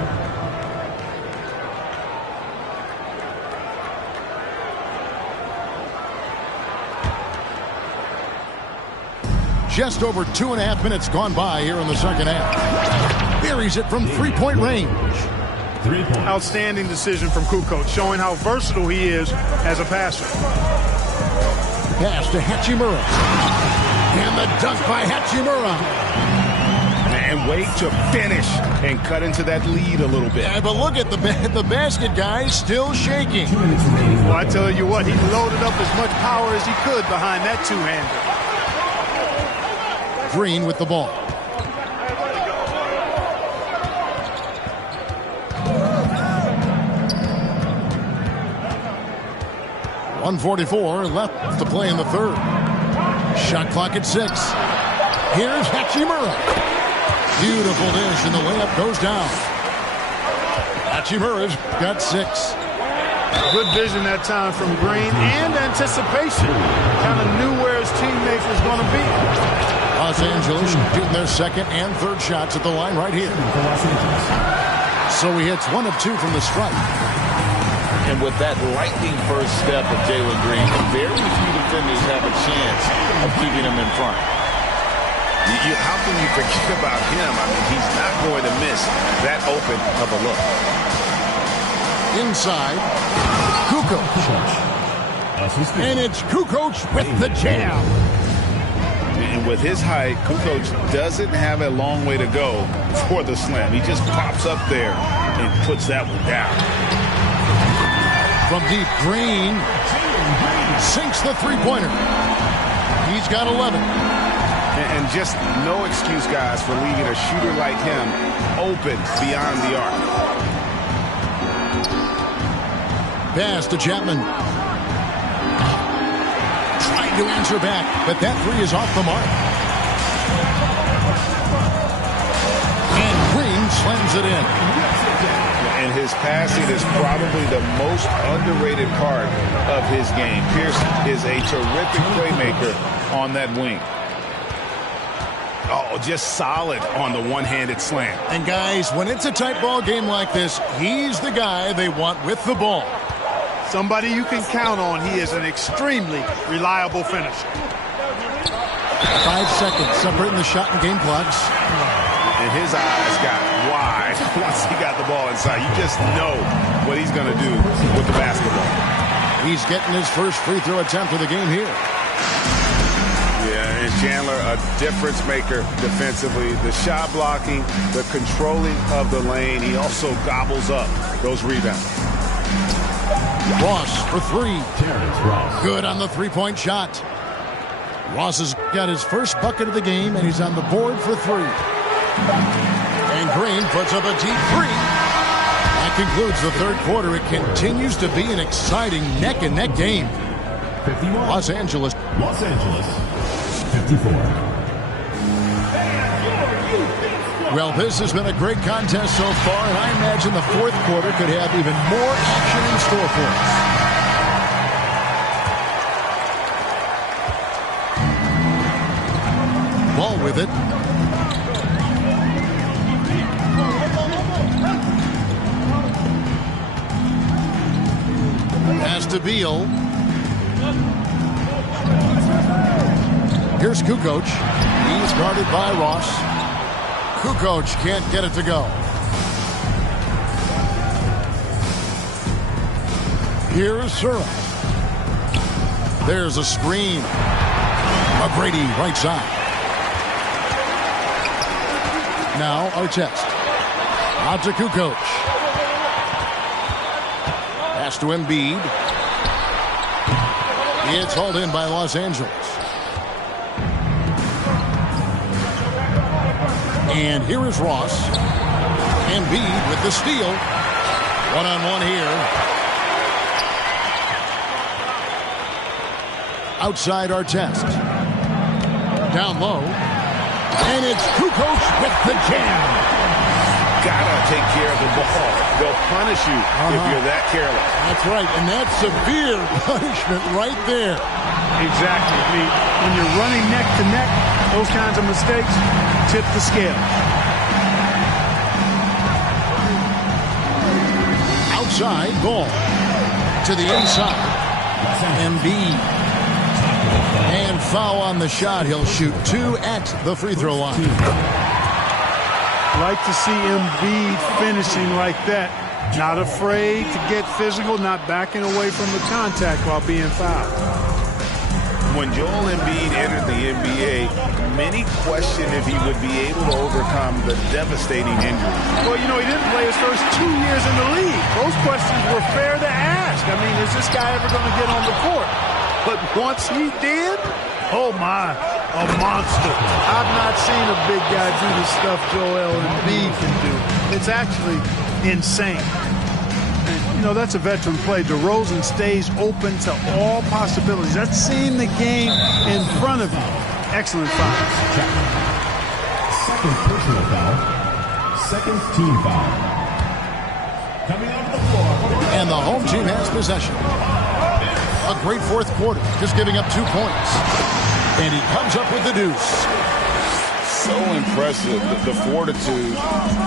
Just over 2.5 minutes gone by here in the second half. Buries it from three-point range. 3 points. Outstanding decision from Kukoc, showing how versatile he is as a passer. Pass to Hachimura. And the dunk by Hachimura. And wait to finish and cut into that lead a little bit. Yeah, but look at the basket, guys, still shaking. 2 minutes remaining. Well, I tell you what, he loaded up as much power as he could behind that two-hander. Green with the ball. .144 left to play in the third. Shot clock at 6. Here's Hachimura. Beautiful dish, and the layup goes down. Hachimura's got 6. Good vision that time from Green and anticipation. Kind of knew where his teammate was going to be. Los Angeles shooting their second and third shots at the line right here. So he hits 1 of 2 from the stripe. And with that lightning first step of Jalen Green, very few defenders have a chance of keeping him in front. How can you forget about him? I mean, he's not going to miss that open of a look. Inside, Kukoc. And it's Kukoc with the jam. And with his height, Kukoc doesn't have a long way to go for the slam. He just pops up there and puts that one down. From deep, Green sinks the three-pointer. He's got 11. And just no excuse, guys, for leaving a shooter like him open beyond the arc. Pass to Chapman. Trying to answer back, but that three is off the mark. And Green slams it in. And his passing is probably the most underrated part of his game. Pierce is a terrific playmaker on that wing. Oh, just solid on the one-handed slam. And guys, when it's a tight ball game like this, he's the guy they want with the ball. Somebody you can count on. He is an extremely reliable finisher. 5 seconds separating the shot and game clocks. And his eyes got wide once he got the ball inside. You just know what he's going to do with the basketball. He's getting his first free throw attempt of the game here. Yeah, and Chandler, a difference maker defensively. The shot blocking, the controlling of the lane. He also gobbles up those rebounds. Ross for 3. Terrence Ross. Good on the three-point shot. Ross has got his first bucket of the game, and he's on the board for 3. And Green puts up a deep 3. That concludes the third quarter. It continues to be an exciting neck-and-neck game. 51. Los Angeles 54. Well, this has been a great contest so far, and I imagine the fourth quarter could have even more action in store for us. Ball with it. Pass to Beal. Here's Kukoc. He's guarded by Ross. Kukoc can't get it to go. Here's Sura. There's a screen. McGrady right side. Now Artest. Out to Kukoc. Pass to Embiid. It's hauled in by Los Angeles. And here is Ross. Embiid with the steal. One-on-one here. Outside Artest. Down low. And it's Kukoc with the jam. Gotta take care of the ball. They'll punish you if you're that careless. That's right, and that's severe punishment right there. Exactly. I mean, when you're running neck to neck, those kinds of mistakes tip the scale. Outside ball to the inside. Embiid. And foul on the shot. He'll shoot 2 at the free throw line. Like to see Embiid finishing like that. Not afraid to get physical, not backing away from the contact while being fouled. When Joel Embiid entered the NBA, many questioned if he would be able to overcome the devastating injury. Well, you know, he didn't play his first 2 years in the league. Those questions were fair to ask. I mean, is this guy ever going to get on the court? But once he did, oh my, a monster. I've not seen a big guy do the stuff Joel Embiid can do. It's actually insane. And, you know, that's a veteran play. DeRozan stays open to all possibilities. That's seeing the game in front of you. Excellent foul. Second personal foul. Second team foul. Coming onto the floor. And the home team has possession. A great fourth quarter, just giving up 2 points. And he comes up with the deuce. So impressive, the fortitude,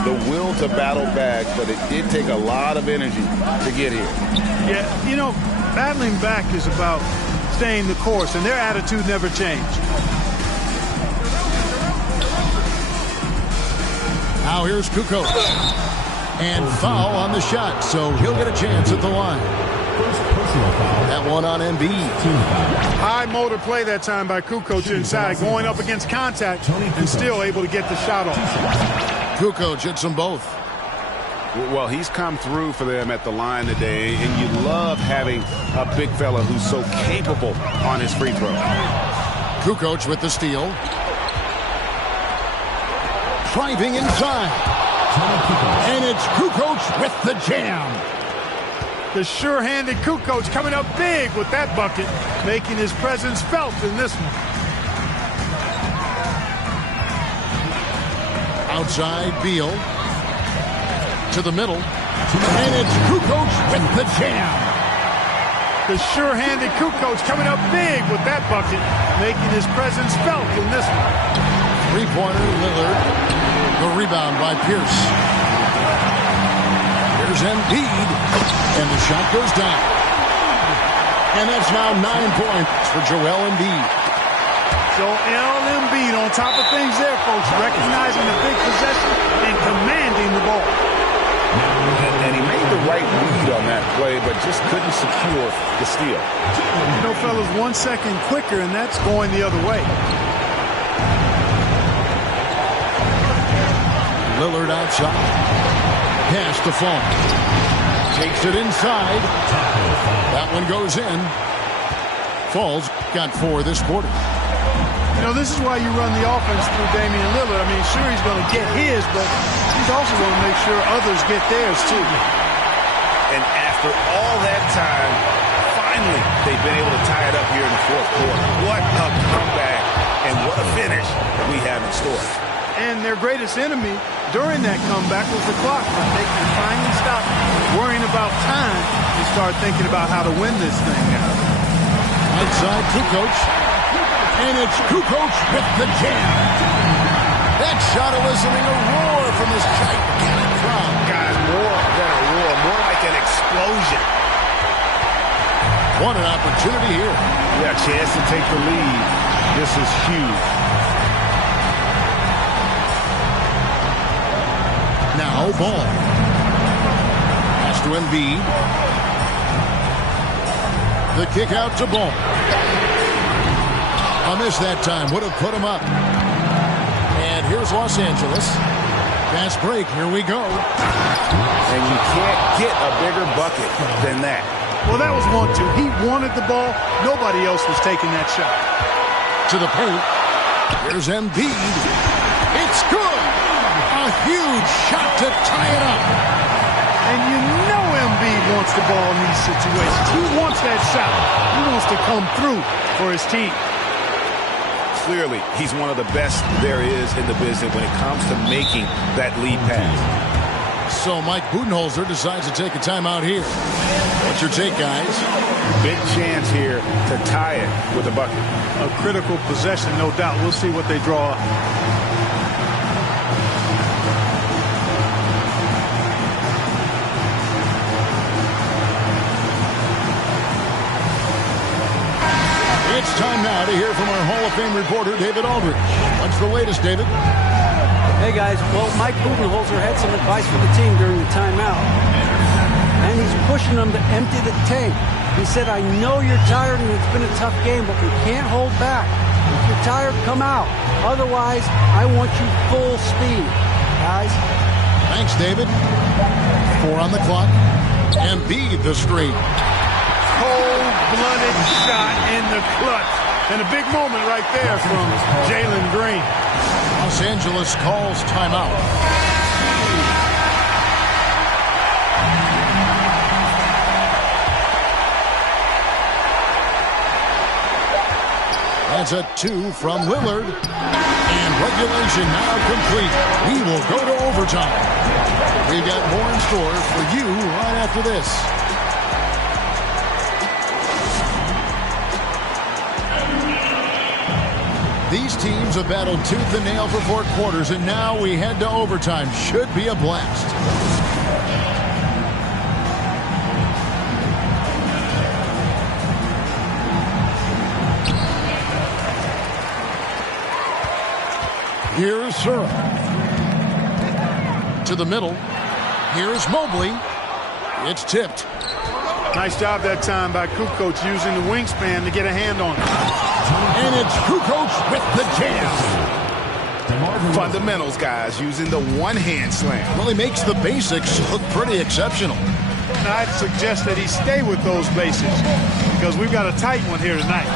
the will to battle back, but it did take a lot of energy to get here. Yeah, you know, battling back is about staying the course, and their attitude never changed. Now here's Kukoc. And foul on the shot, so he'll get a chance at the line. That one on Embiid. High motor play that time by Kukoc inside, going up against contact and still able to get the shot off. Kukoc hits them both. Well, he's come through for them at the line today, and you love having a big fella who's so capable on his free throw. Kukoc with the steal. Driving inside. And it's Kukoc with the jam. The sure-handed Kukoc coming up big with that bucket, making his presence felt in this one. Outside Beal. To the middle. And it's Kukoc with the jam. The sure-handed Kukoc coming up big with that bucket, making his presence felt in this one. Three-pointer Lillard. The rebound by Pierce. Here's Embiid. And the shot goes down. And that's now 9 points for Joel Embiid. Joel Embiid on top of things there, folks. Recognizing the big possession and commanding the ball. And he made the right read on that play, but just couldn't secure the steal. You know, fellas, 1 second quicker, and that's going the other way. Lillard outside. Pass to Fall. Takes it inside. That one goes in. Falls got 4 this quarter. You know, this is why you run the offense through Damian Lillard. I mean, sure, he's going to get his, but he's also going to make sure others get theirs, too. And after all that time, finally, they've been able to tie it up here in the fourth quarter. What a comeback, and what a finish we have in store. And their greatest enemy during that comeback was the clock. But they can finally stop worrying about time and start thinking about how to win this thing now. Outside Kukoc. And it's Kukoc with the jam. That shot eliciting a roar from this gigantic crowd. Guys, more than a roar, more like an explosion. What an opportunity here. Yeah, chance to take the lead. This is huge. Now Ball. Pass to Embiid. The kick out to Ball. missed that time. Would have put him up. And here's Los Angeles. Fast break. Here we go. And you can't get a bigger bucket than that. Well, that was 1-2. He wanted the ball. Nobody else was taking that shot. To the paint. Here's Embiid. It's good. A huge shot to tie it up. And you know Embiid wants the ball in these situations. He wants that shot. He wants to come through for his team. Clearly, he's one of the best there is in the business when it comes to making that lead pass. So Mike Budenholzer decides to take a timeout here. What's your take, guys? Big chance here to tie it with a bucket. A critical possession, no doubt. We'll see what they draw up. It's time now to hear from our Hall of Fame reporter, David Aldridge. What's the latest, David? Hey, guys. Well, Mike Budenholzer had some advice for the team during the timeout. And he's pushing them to empty the tank. He said, I know you're tired and it's been a tough game, but we can't hold back. If you're tired, come out. Otherwise, I want you full speed, guys. Thanks, David. 4 on the clock. Embiid the streak. Cold-blooded shot in the clutch. And a big moment right there from Jalen Green. Los Angeles calls timeout. That's a 2 from Lillard. And regulation now complete. We will go to overtime. We've got more in store for you right after this. These teams have battled tooth and nail for 4 quarters, and now we head to overtime. Should be a blast. Here's Surratt. To the middle. Here's Mobley. It's tipped. Nice job that time by Kukoc using the wingspan to get a hand on it. And it's Kukoc with the jam. Fundamentals, guys, using the one-hand slam. Well, he makes the basics look pretty exceptional. And I'd suggest that he stay with those basics because we've got a tight one here tonight.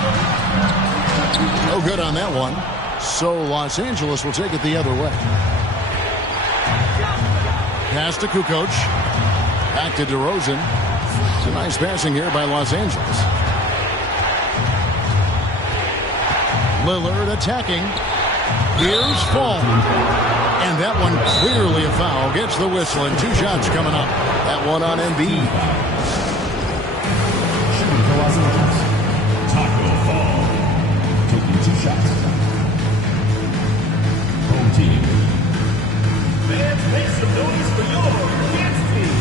No good on that one. So Los Angeles will take it the other way. Pass to Kukoc. Back to DeRozan. It's a nice passing here by Los Angeles. Lillard attacking. Here's Fall. And that one clearly a foul. Gets the whistle and 2 shots coming up. That one on Embiid. Taco Fall. Taking 2 shots. Home team. Fans, make some noise for your dance team.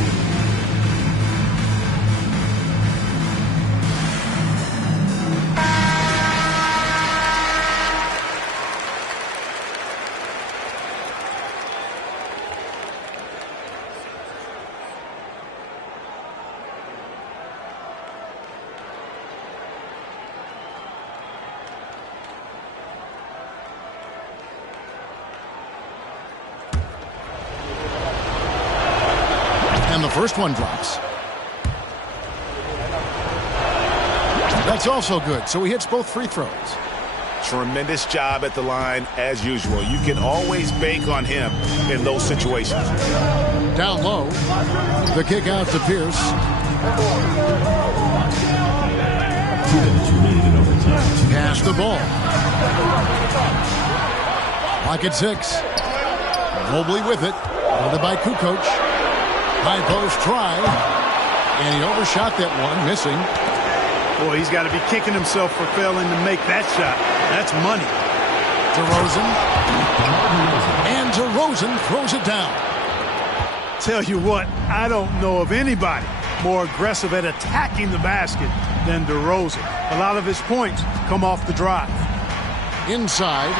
And the first one drops. That's also good. So he hits both free throws. Tremendous job at the line as usual. You can always bank on him in those situations. Down low. The kick out to Pierce. 2 minutes remaining in overtime. Pass the ball. Pocket 6. Mobley with it. Guarded by Kukoc. High post try. And he overshot that one, missing. Boy, he's got to be kicking himself for failing to make that shot. That's money. DeRozan. And DeRozan throws it down. Tell you what, I don't know of anybody more aggressive at attacking the basket than DeRozan. A lot of his points come off the drive. Inside.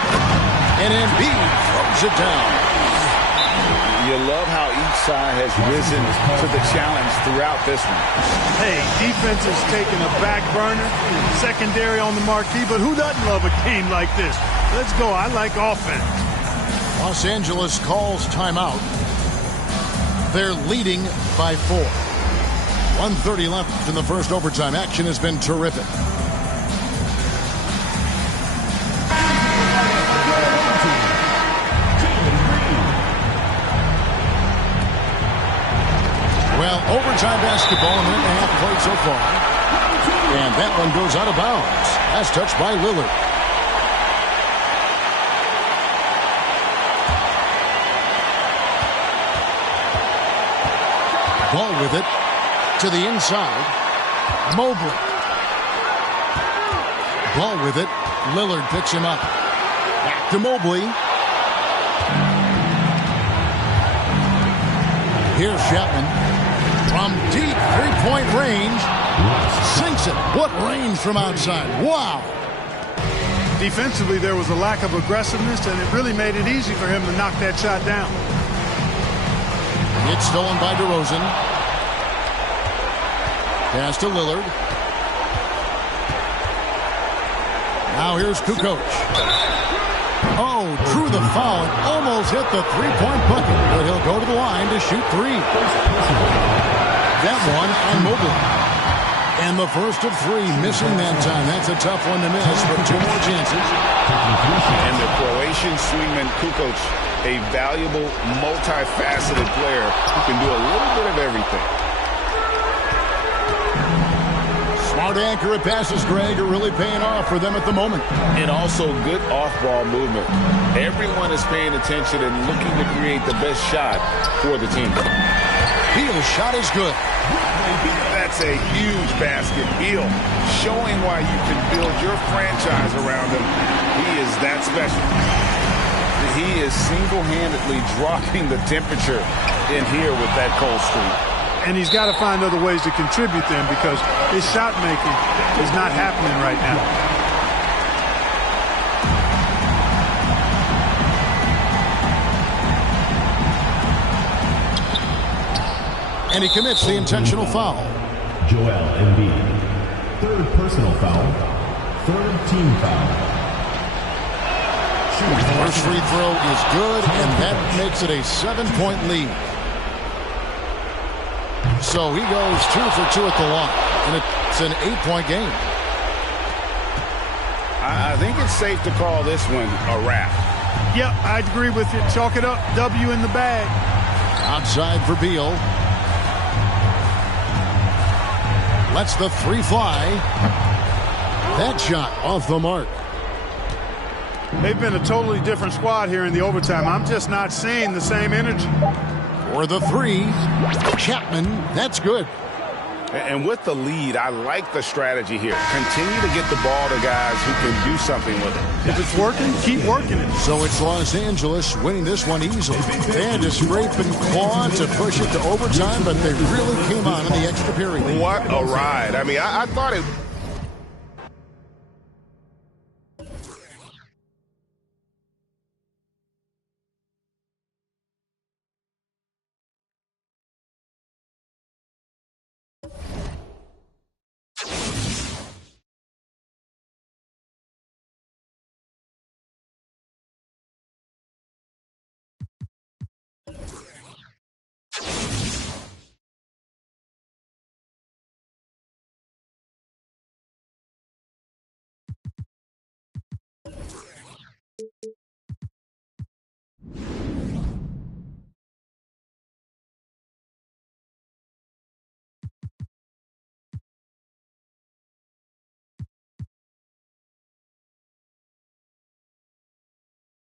And Embiid throws it down. You love how each side has risen to the challenge throughout this one. Hey, defense is taking a back burner, secondary on the marquee, but who doesn't love a game like this? Let's go. I like offense. Los Angeles calls timeout. They're leading by 4. 1:30 left in the first overtime. Action has been terrific. Well, overtime basketball, a minute and a half played so far. And that one goes out of bounds. That's touched by Lillard. Ball with it to the inside. Mobley. Ball with it. Lillard picks him up. Back to Mobley. Here's Chapman. From deep three-point range. Sinks it. What range from outside. Wow. Defensively, there was a lack of aggressiveness, and it really made it easy for him to knock that shot down. It's stolen by DeRozan. Pass to Lillard. Now here's Kukoc. Oh, drew the foul. Almost hit the three-point bucket, but he'll go to the line to shoot 3. That one on Mobley. And the first of 3, missing that time. That's a tough one to miss, but 2 more chances. And the Croatian swingman Kukoc, a valuable, multifaceted player who can do a little bit of everything. Smart accurate passes, Greg, are really paying off for them at the moment. And also good off-ball movement. Everyone is paying attention and looking to create the best shot for the team. Beal's shot is good. That's a huge basket. Beal showing why you can build your franchise around him. He is that special. He is single-handedly dropping the temperature in here with that cold streak. And he's got to find other ways to contribute them because his shot making is not happening right now. And he commits the intentional foul. Joel Embiid. 3rd personal foul. 3rd team foul. First free throw is good, and that makes it a 7-point lead. So he goes 2 for 2 at the line, and it's an 8-point game. I think it's safe to call this one a wrap. Yep, I'd agree with you. Chalk it up. W in the bag. Outside for Beal. Lets the 3 fly. That shot off the mark. They've been a totally different squad here in the overtime. I'm just not seeing the same energy. For the 3, Chapman, that's good. And with the lead, I like the strategy here. Continue to get the ball to guys who can do something with it. If it's working, keep working it. So it's Los Angeles winning this one easily. They had to scrape and claw to push it to overtime, but they really came on in the extra period. What a ride. I mean, I thought it